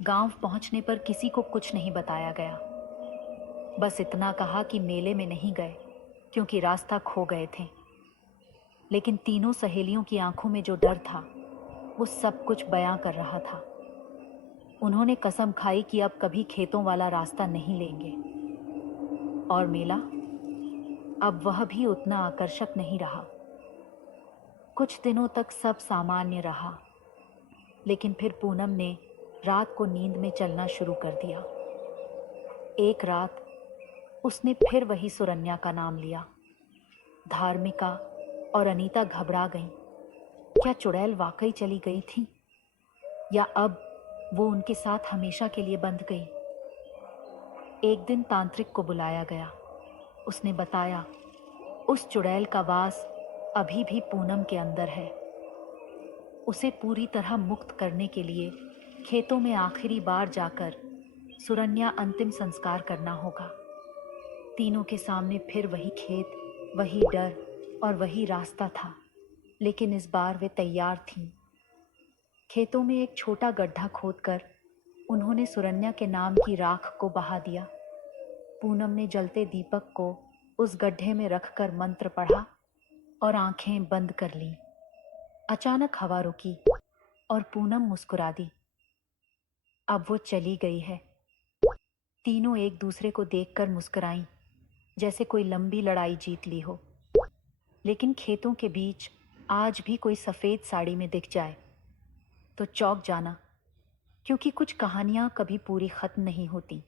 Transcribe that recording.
गांव पहुंचने पर किसी को कुछ नहीं बताया गया। बस इतना कहा कि मेले में नहीं गए क्योंकि रास्ता खो गए थे। लेकिन तीनों सहेलियों की आंखों में जो डर था वो सब कुछ बयां कर रहा था। उन्होंने कसम खाई कि अब कभी खेतों वाला रास्ता नहीं लेंगे। और मेला, अब वह भी उतना आकर्षक नहीं रहा। कुछ दिनों तक सब सामान्य रहा, लेकिन फिर पूनम ने रात को नींद में चलना शुरू कर दिया। एक रात उसने फिर वही सुरन्या का नाम लिया। धार्मिका और अनीता घबरा गईं। क्या चुड़ैल वाकई चली गई थी, या अब वो उनके साथ हमेशा के लिए बंध गई? एक दिन तांत्रिक को बुलाया गया। उसने बताया, उस चुड़ैल का वास अभी भी पूनम के अंदर है। उसे पूरी तरह मुक्त करने के लिए खेतों में आखिरी बार जाकर सुरन्या अंतिम संस्कार करना होगा। तीनों के सामने फिर वही खेत, वही डर और वही रास्ता था, लेकिन इस बार वे तैयार थीं। खेतों में एक छोटा गड्ढा खोदकर उन्होंने सुरन्या के नाम की राख को बहा दिया। पूनम ने जलते दीपक को उस गड्ढे में रखकर मंत्र पढ़ा और आंखें बंद कर लीं। अचानक हवा रुकी और पूनम मुस्कुरा दी। अब वो चली गई है। तीनों एक दूसरे को देखकर मुस्कुराईं, जैसे कोई लंबी लड़ाई जीत ली हो। लेकिन खेतों के बीच आज भी कोई सफ़ेद साड़ी में दिख जाए तो चौंक जाना, क्योंकि कुछ कहानियां कभी पूरी खत्म नहीं होती।